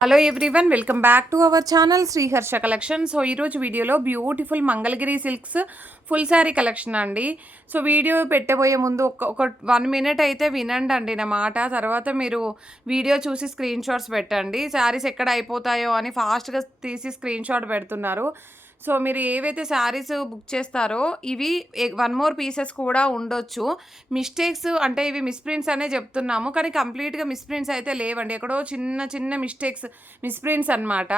Hello everyone, welcome back to our channel Sriharsha collection. So ఈరోజు వీడియోలో beautiful Mangalagiri silks full sari collection అండి. So video పెట్టబోయే ముందు ఒక 1 మినిట్ అయితే వినండి అండి నా మాట. తర్వాత మీరు వీడియో చూసి స్క్రీన్ షాట్స్ పెట్టండి. శారీస్ ఎక్కడ అయిపోతాయో అని ఫాస్ట్గా తీసి స్క్రీన్ షాట్ పెడుతున్నారు. సో మీరు ఏవైతే శారీస్ బుక్ చేస్తారో ఇవి 1 మోర్ పీసెస్ కూడా ఉండొచ్చు. మిస్టేక్స్ అంటే ఇవి మిస్‌ప్రింట్స్ అనే చెప్తున్నాము. కానీ కంప్లీట్‌గా మిస్‌ప్రింట్స్ అయితే లేవండి. ఎక్కడో చిన్న చిన్న మిస్‌ప్రింట్స్ అనమాట.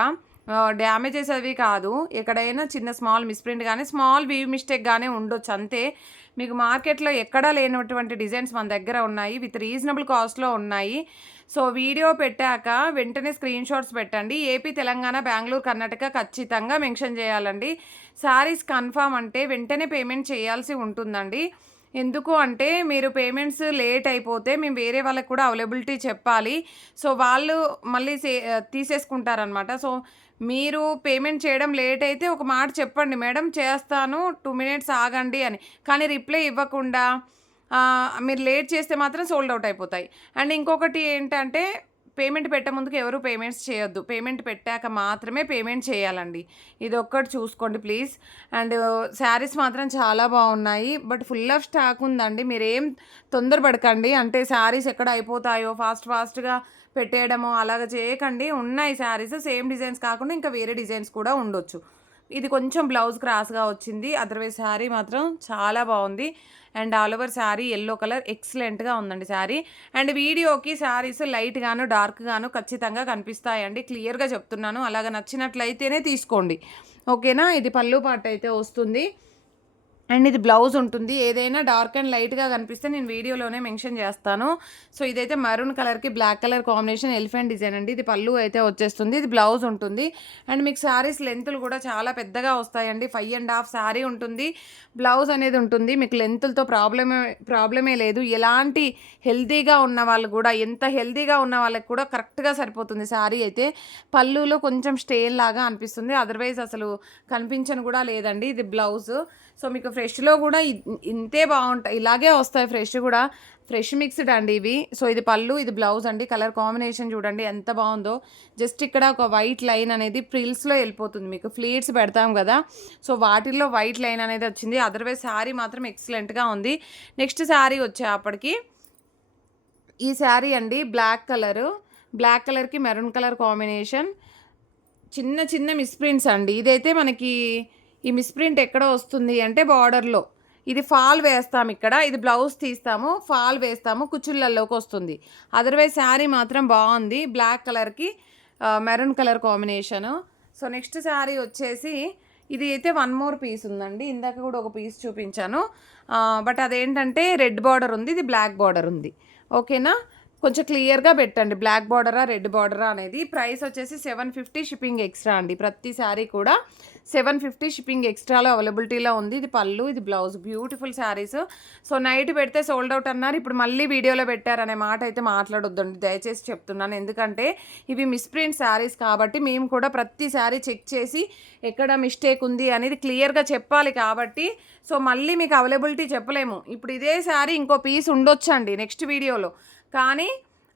డ్యామేజెస్ అవి కాదు. ఎక్కడైనా చిన్న స్మాల్ మిస్‌ప్రింట్ గానీ, స్మాల్ వీవ్ మిస్టేక్ గానీ ఉండొచ్చు అంతే. మీకు మార్కెట్‌లో ఎక్కడా లేనటువంటి డిజైన్స్ మన దగ్గర ఉన్నాయి. విత్ రీజనబుల్ కాస్ట్‌లో ఉన్నాయి. సో వీడియో పెట్టాక వెంటనే స్క్రీన్ షాట్స్ పెట్టండి. ఏపీ, తెలంగాణ, బెంగుళూరు, కర్ణాటక ఖచ్చితంగా మెన్షన్ చేయాలండి. శారీస్ కన్ఫర్మ్ అంటే వెంటనే పేమెంట్ చేయాల్సి ఉంటుందండి. ఎందుకు అంటే మీరు పేమెంట్స్ లేట్ అయిపోతే మేము వేరే వాళ్ళకి కూడా అవైలబిలిటీ చెప్పాలి. సో వాళ్ళు మళ్ళీ తీసేసుకుంటారనమాట. సో మీరు పేమెంట్ చేయడం లేట్ అయితే ఒక మాట చెప్పండి, మేడం చేస్తాను 2 మినిట్స్ ఆగండి అని. కానీ రిప్లై ఇవ్వకుండా మీరు లేట్ చేస్తే మాత్రం సోల్డ్ అవుట్ అయిపోతాయి. అండ్ ఇంకొకటి ఏంటంటే పేమెంట్ పెట్టే ముందుకు ఎవరు పేమెంట్స్ చేయొద్దు. పేమెంట్ పెట్టాక మాత్రమే పేమెంట్ చేయాలండి. ఇదొక్కటి చూసుకోండి ప్లీజ్. అండ్ శారీస్ మాత్రం చాలా బాగున్నాయి. బట్ ఫుల్ ఆఫ్ స్టాక్ ఉందండి. మీరేం తొందరపడకండి. అంటే శారీస్ ఎక్కడ అయిపోతాయో ఫాస్ట్గా పెట్టేయడమో అలాగ చేయకండి. ఉన్నాయి శారీస్ సేమ్ డిజైన్స్ కాకుండా ఇంకా వేరే డిజైన్స్ కూడా ఉండొచ్చు. ఇది కొంచెం బ్లౌజ్ క్రాస్గా వచ్చింది. అదర్వైజ్ శారీ మాత్రం చాలా బాగుంది. And all over sari yellow colour ఎక్సలెంట్గా ఉందండి శారీ. అండ్ వీడియోకి శారీస్ లైట్గాను డార్క్గాను ఖచ్చితంగా కనిపిస్తాయండి. క్లియర్గా చెప్తున్నాను. అలాగ నచ్చినట్లయితేనే తీసుకోండి, ఓకేనా. ఇది పళ్ళు పార్ట్ అయితే వస్తుంది. అండ్ ఇది బ్లౌజ్ ఉంటుంది. ఏదైనా డార్క్ అండ్ లైట్గా కనిపిస్తే నేను వీడియోలోనే మెన్షన్ చేస్తాను. సో ఇదైతే మరూన్ కలర్కి black colour combination elephant design అండి. ఇది పళ్ళు అయితే వచ్చేస్తుంది. ఇది బ్లౌజ్ ఉంటుంది. అండ్ మీకు శారీస్ లెంతులు కూడా చాలా పెద్దగా వస్తాయండి. 5.5 శారీ ఉంటుంది. బ్లౌజ్ అనేది ఉంటుంది. మీకు లెంతులతో ప్రాబ్లమే లేదు. ఎలాంటి హెల్తీగా ఉన్న వాళ్ళు కూడా, ఎంత హెల్తీగా ఉన్న వాళ్ళకి కూడా కరెక్ట్గా సరిపోతుంది శారీ అయితే. పళ్ళులో కొంచెం స్టేల్ లాగా అనిపిస్తుంది. అదర్వైజ్ అసలు కనిపించను కూడా లేదండి. ఇది బ్లౌజ్. సో మీకు ఫ్రెష్లో కూడా ఇంతే బాగుంటాయి, ఇలాగే వస్తాయి. ఫ్రెష్ మిక్స్డ్ అండి ఇవి. సో ఇది పళ్ళు, ఇది బ్లౌజ్ అండి. కలర్ కాంబినేషన్ చూడండి ఎంత బాగుందో. జస్ట్ ఇక్కడ ఒక వైట్ లైన్ అనేది ప్రిల్స్లో వెళ్ళిపోతుంది. మీకు ఫ్లీట్స్ పెడతాం కదా, సో వాటిల్లో వైట్ లైన్ అనేది వచ్చింది. అదర్వైజ్ శారీ మాత్రం ఎక్సలెంట్గా ఉంది. నెక్స్ట్ శారీ వచ్చేప్పటికి ఈ శారీ అండి. బ్లాక్ కలర్కి మెరూన్ కలర్ కాంబినేషన్. చిన్న చిన్న మిస్ప్రింట్స్ అండి. ఇదైతే మనకి ఈ మిస్ప్రింట్ ఎక్కడ వస్తుంది అంటే బార్డర్లో. ఇది ఫాల్ వేస్తాం ఇక్కడ. ఇది బ్లౌజ్ తీస్తాము, ఫాల్ వేస్తాము, కుచ్చుళ్ళల్లోకి వస్తుంది. అదర్వైజ్ శారీ మాత్రం బాగుంది. బ్లాక్ కలర్కి maroon colour combination. So next sari వచ్చేసి ఇది అయితే 1 మోర్ పీస్ ఉందండి. ఇందాక కూడా ఒక పీస్ చూపించాను. బట్ అదేంటంటే రెడ్ బార్డర్ ఉంది, ఇది బ్లాక్ బార్డర్ ఉంది, ఓకేనా. కొంచెం క్లియర్గా పెట్టండి, బ్లాక్ బార్డరా రెడ్ బార్డరా అనేది. ప్రైస్ వచ్చేసి 750 షిప్పింగ్ ఎక్స్ట్రా అండి. ప్రతి శారీ కూడా 750 షిప్పింగ్ ఎక్స్ట్రాలో అవైలబిలిటీలో ఉంది. ఇది పళ్ళు, ఇది blouse. Beautiful saris. So night పెడితే సోల్డ్ అవుట్ అన్నారు, ఇప్పుడు మళ్ళీ వీడియోలో పెట్టారనే మాట అయితే మాట్లాడొద్దండి దయచేసి చెప్తున్నాను. ఎందుకంటే ఇవి మిస్ప్రింట్ శారీస్ కాబట్టి మేము కూడా ప్రతి శారీ చెక్ చేసి ఎక్కడ మిస్టేక్ ఉంది అనేది క్లియర్గా చెప్పాలి కాబట్టి సో మళ్ళీ మీకు అవైలబిలిటీ చెప్పలేము. ఇప్పుడు ఇదే శారీ ఇంకో పీస్ ఉండొచ్చండి నెక్స్ట్ వీడియోలో, కానీ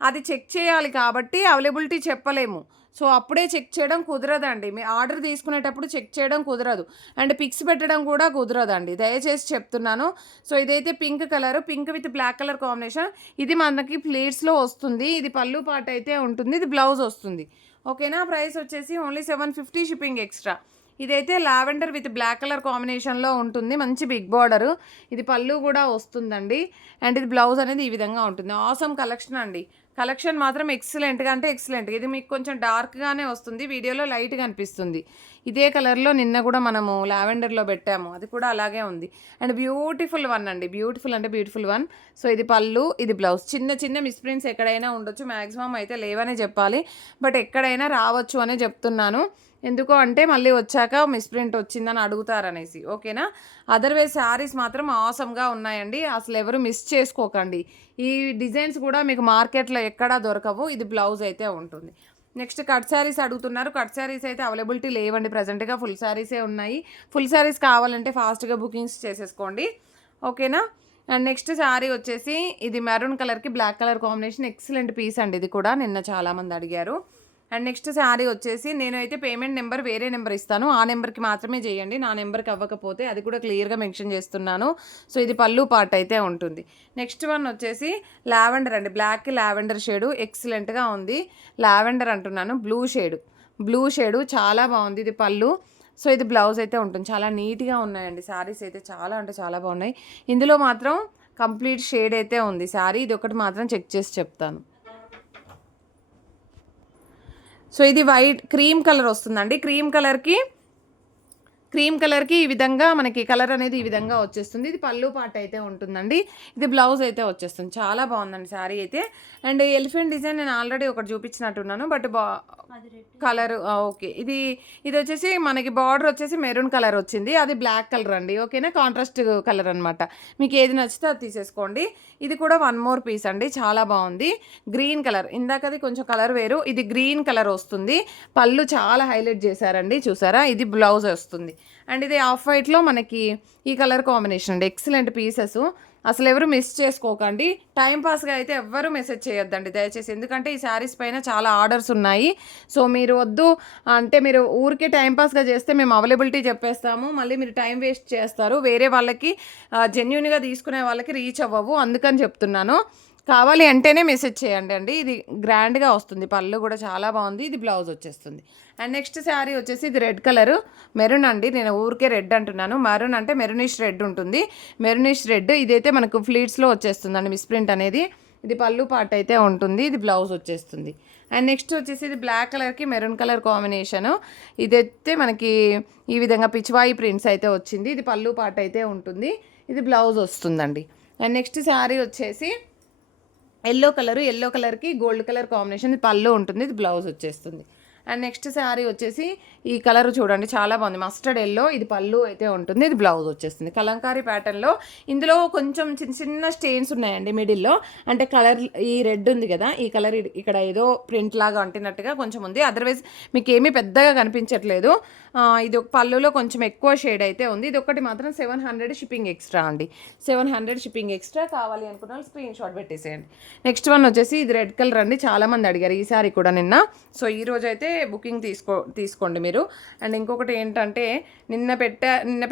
అది చెక్ చేయాలి కాబట్టి అవైలబిలిటీ చెప్పలేము. సో అప్పుడే చెక్ చేయడం కుదరదండి. మీ ఆర్డర్ తీసుకునేటప్పుడు చెక్ చేయడం కుదరదు. అండ్ పిక్స్ పెట్టడం కూడా కుదరదండి, దయచేసి చెప్తున్నాను. సో ఇదైతే pink with black colour combination. ఇది మనకి ప్లేట్స్లో వస్తుంది. ఇది పళ్ళు పార్ట్ అయితే ఉంటుంది, ఇది బ్లౌజ్ వస్తుంది, ఓకేనా. ప్రైస్ వచ్చేసి ఓన్లీ 750 షిప్పింగ్ ఎక్స్ట్రా. ఇదైతే లావెండర్ విత్ బ్లాక్ కలర్ కాంబినేషన్లో ఉంటుంది. మంచి బిగ్ బార్డరు. ఇది పళ్ళు కూడా వస్తుందండి. అండ్ ఇది బ్లౌజ్ అనేది ఈ విధంగా ఉంటుంది. ఆసమ్ కలెక్షన్ అండి. కలెక్షన్ మాత్రం ఎక్సలెంట్గా అంటే ఎక్సలెంట్. ఇది మీకు కొంచెం డార్క్గానే వస్తుంది, వీడియోలో లైట్గా అనిపిస్తుంది. ఇదే కలర్లో నిన్న కూడా మనము లావెండర్లో పెట్టాము, అది కూడా అలాగే ఉంది. అండ్ బ్యూటిఫుల్ వన్ అండి, బ్యూటిఫుల్ అంటే బ్యూటిఫుల్ వన్. సో ఇది పళ్ళు, ఇది బ్లౌజ్. చిన్న చిన్న మిస్ప్రింట్స్ ఎక్కడైనా ఉండొచ్చు, మ్యాక్సిమం అయితే లేవనే చెప్పాలి. బట్ ఎక్కడైనా రావచ్చు అనే చెప్తున్నాను. ఎందుకు అంటే మళ్ళీ వచ్చాక మిస్ప్రింట్ వచ్చిందని అడుగుతారనేసి, ఓకేనా. అదర్వైజ్ శారీస్ మాత్రం ఆసమ్గా ఉన్నాయండి. అసలు ఎవరు మిస్ చేసుకోకండి. ఈ డిజైన్స్ కూడా మీకు మార్కెట్లో ఎక్కడా దొరకవు. ఇది బ్లౌజ్ అయితే ఉంటుంది. నెక్స్ట్ కట్ శారీస్ అడుగుతున్నారు. కట్ శారీస్ అయితే అవైలబిలిటీ లేవండి ప్రజెంట్గా. ఫుల్ శారీసే ఉన్నాయి. ఫుల్ శారీస్ కావాలంటే ఫాస్ట్గా బుకింగ్స్ చేసేసుకోండి, ఓకేనా. అండ్ నెక్స్ట్ శారీ వచ్చేసి ఇది మెరూన్ కలర్కి black colour combination. Excellent piece అండి. ఇది కూడా నిన్న చాలామంది అడిగారు. అండ్ నెక్స్ట్ శారీ వచ్చేసి నేనైతే పేమెంట్ నెంబర్ వేరే నెంబర్ ఇస్తాను, ఆ నెంబర్కి మాత్రమే చేయండి, నా నెంబర్కి అవ్వకపోతే అది కూడా క్లియర్గా మెన్షన్ చేస్తున్నాను. సో ఇది పళ్ళు పార్ట్ అయితే ఉంటుంది. నెక్స్ట్ వన్ వచ్చేసి లావెండర్ అండి, బ్లాక్కి లావెండర్ షేడు ఎక్సలెంట్గా ఉంది. లావెండర్ అంటున్నాను, బ్లూ షేడు చాలా బాగుంది. ఇది పళ్ళు, సో ఇది బ్లౌజ్ అయితే ఉంటుంది. చాలా నీట్గా ఉన్నాయండి శారీస్ అయితే, చాలా అంటే చాలా బాగున్నాయి. ఇందులో మాత్రం కంప్లీట్ షేడ్ అయితే ఉంది శారీ, ఇది ఒకటి మాత్రం చెక్ చేసి చెప్తాను. సో ఇది వైట్ క్రీమ్ కలర్ వస్తుందండి, క్రీమ్ కలర్కి ఈ విధంగా మనకి కలర్ అనేది ఈ విధంగా వచ్చేస్తుంది. ఇది పళ్ళు పార్ట్ అయితే ఉంటుందండి, ఇది బ్లౌజ్ అయితే వచ్చేస్తుంది. చాలా బాగుందండి శారీ అయితే. అండ్ ఎలిఫెంట్ డిజైన్ నేను ఆల్రెడీ ఒకటి చూపించినట్టున్నాను, బట్ కలర్ ఓకే. ఇది వచ్చేసి మనకి బార్డర్ వచ్చేసి మెరూన్ కలర్ వచ్చింది, అది బ్లాక్ కలర్ అండి, ఓకేనా, కాంట్రాస్ట్ కలర్ అనమాట. మీకు ఏది నచ్చితే అది తీసేసుకోండి. ఇది కూడా 1 మోర్ పీస్ అండి, చాలా బాగుంది. గ్రీన్ కలర్, ఇందాకది కొంచెం కలర్ వేరు, ఇది గ్రీన్ కలర్ వస్తుంది. పళ్ళు చాలా హైలైట్ చేశారండి, చూసారా, ఇది బ్లౌజ్ వస్తుంది. అండ్ ఇది ఆఫ్ వైట్లో మనకి ఈ కలర్ కాంబినేషన్ అండి, ఎక్సలెంట్ పీసెస్, అసలు ఎవరు మిస్ చేసుకోకండి. టైంపాస్గా అయితే ఎవ్వరూ మెసేజ్ చేయొద్దండి దయచేసి, ఎందుకంటే ఈ శారీస్ పైన చాలా ఆర్డర్స్ ఉన్నాయి. సో మీరు వద్దు అంటే మీరు ఊరికే టైంపాస్గా చేస్తే మేము అవైలబిలిటీ చెప్పేస్తాము, మళ్ళీ మీరు టైం వేస్ట్ చేస్తారు, వేరే వాళ్ళకి జెన్యున్గా తీసుకునే వాళ్ళకి రీచ్ అవ్వవు, అందుకని చెప్తున్నాను. కావాలి అంటేనే మెసేజ్ చేయండి అండి. ఇది గ్రాండ్గా వస్తుంది, పళ్ళు కూడా చాలా బాగుంది, ఇది బ్లౌజ్ వచ్చేస్తుంది. అండ్ నెక్స్ట్ శారీ వచ్చేసి ఇది రెడ్ కలర్, మెరూన్ అండి, నేను ఊరికే రెడ్ అంటున్నాను, మెరూన్ అంటే మెరూనిష్ రెడ్ ఉంటుంది, మెరూనిష్ రెడ్. ఇదైతే మనకు ఫ్లీట్స్లో వచ్చేస్తుందండి మిస్ప్రింట్ అనేది. ఇది పళ్ళు పార్ట్ అయితే ఉంటుంది, ఇది బ్లౌజ్ వచ్చేస్తుంది. అండ్ నెక్స్ట్ వచ్చేసి ఇది బ్లాక్ కలర్కి మెరూన్ కలర్ కాంబినేషను. ఇదైతే మనకి ఈ విధంగా పిచ్వాయి ప్రింట్స్ అయితే వచ్చింది, ఇది పళ్ళు పార్ట్ అయితే ఉంటుంది, ఇది బ్లౌజ్ వస్తుందండి. అండ్ నెక్స్ట్ శారీ వచ్చేసి ఎల్లో కలర్కి గోల్డ్ కలర్ కాంబినేషన్, ఇది పళ్ళు ఉంటుంది, ఇది బ్లౌజ్ వచ్చేస్తుంది. అండ్ నెక్స్ట్ శారీ వచ్చేసి ఈ కలర్ చూడండి, చాలా బాగుంది, మస్టర్డ్ ఎల్లో, ఇది పళ్ళు అయితే ఉంటుంది, ఇది బ్లౌజ్ వచ్చేస్తుంది. కలంకారీ ప్యాటర్న్లో ఇందులో కొంచెం చిన్న స్టెయిన్స్ ఉన్నాయండి మిడిల్లో, అంటే కలర్ ఈ రెడ్ ఉంది కదా, ఈ కలర్ ఇక్కడ ఏదో ప్రింట్ లాగా అంటినట్టుగా కొంచెం ఉంది, అదర్వైజ్ మీకు ఏమీ పెద్దగా కనిపించట్లేదు. ఇది ఒక పళ్ళులో కొంచెం ఎక్కువ షేడ్ అయితే ఉంది. ఇది ఒకటి మాత్రం 700 షిప్పింగ్ ఎక్స్ట్రా అండి, 700 షిప్పింగ్ ఎక్స్ట్రా. కావాలి అనుకున్న వాళ్ళు స్క్రీన్ షాట్ పెట్టేసేయండి. నెక్స్ట్ వన్ వచ్చేసి ఇది రెడ్ కలర్ అండి, చాలామంది అడిగారు ఈ సారీ కూడా నిన్న, సో ఈరోజు అయితే బుకింగ్ తీసుకోండి మీరు. అండ్ ఇంకొకటి ఏంటంటే నిన్న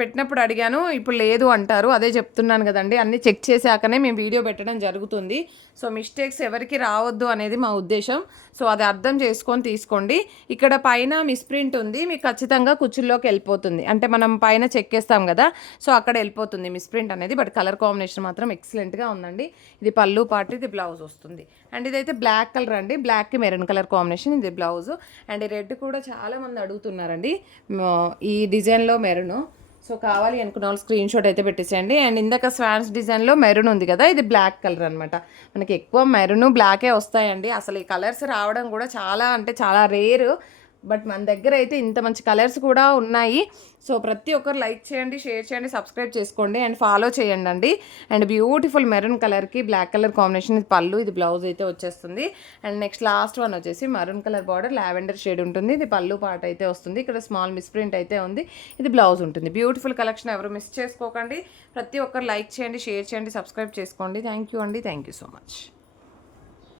పెట్టినప్పుడు అడిగాను, ఇప్పుడు లేదు అంటారు, అదే చెప్తున్నాను కదండి, అన్నీ చెక్ చేశాకనే మేము వీడియో పెట్టడం జరుగుతుంది. సో మిస్టేక్స్ ఎవరికి రావద్దు అనేది మా ఉద్దేశం, సో అది అర్థం చేసుకొని తీసుకోండి. ఇక్కడ పైన మిస్ప్రింట్ ఉంది, మీకు ఖచ్చితంగా కుచ్చుల్లోకి వెళ్ళిపోతుంది, అంటే మనం పైన చెక్ చేస్తాం కదా, సో అక్కడ వెళ్ళిపోతుంది మిస్ప్రింట్ అనేది. బట్ కలర్ కాంబినేషన్ మాత్రం ఎక్సలెంట్గా ఉందండి. ఇది పళ్ళు పార్ట్, ఇది బ్లౌజ్ వస్తుంది. అండ్ ఇదైతే బ్లాక్ కలర్ అండి, బ్లాక్కి మెరూన్ కలర్ కాంబినేషన్, ఇది బ్లౌజ్. అండ్ రెడ్ కూడా చాలామంది అడుగుతున్నారండి ఈ డిజైన్లో మెరూన్, సో కావాలి అనుకున్న వాళ్ళు స్క్రీన్ షాట్ అయితే పెట్టేసేయండి. అండ్ ఇందాక స్వాన్స్ డిజైన్లో మెరూన్ ఉంది కదా, ఇది బ్లాక్ కలర్ అనమాట. మనకి ఎక్కువ మెరూన్ బ్లాకే వస్తాయండి, అసలు ఈ కలర్స్ రావడం కూడా చాలా అంటే చాలా రేరు, బట్ మన దగ్గర అయితే ఇంత మంచి కలర్స్ కూడా ఉన్నాయి. సో ప్రతి ఒక్కరు లైక్ చేయండి, షేర్ చేయండి, సబ్స్క్రైబ్ చేసుకోండి అండ్ ఫాలో చేయండి అండి. అండ్ బ్యూటిఫుల్ మెరూన్ కలర్కి బ్లాక్ కలర్ కాంబినేషన్, ఇది పళ్ళు, ఇది బ్లౌజ్ అయితే వచ్చేస్తుంది. అండ్ నెక్స్ట్ లాస్ట్ వన్ వచ్చేసి maroon colour border, lavender shade ఉంటుంది, ఇది పళ్ళు పార్ట్ అయితే వస్తుంది. ఇక్కడ స్మాల్ మిస్ప్రింట్ అయితే ఉంది, ఇది బ్లౌజ్ ఉంటుంది. బ్యూటిఫుల్ కలెక్షన్, ఎవరు మిస్ చేసుకోకండి. ప్రతి ఒక్కరు లైక్ చేయండి, షేర్ చేయండి, సబ్స్క్రైబ్ చేసుకోండి. థ్యాంక్ యూ అండి, థ్యాంక్ యూ సో మచ్.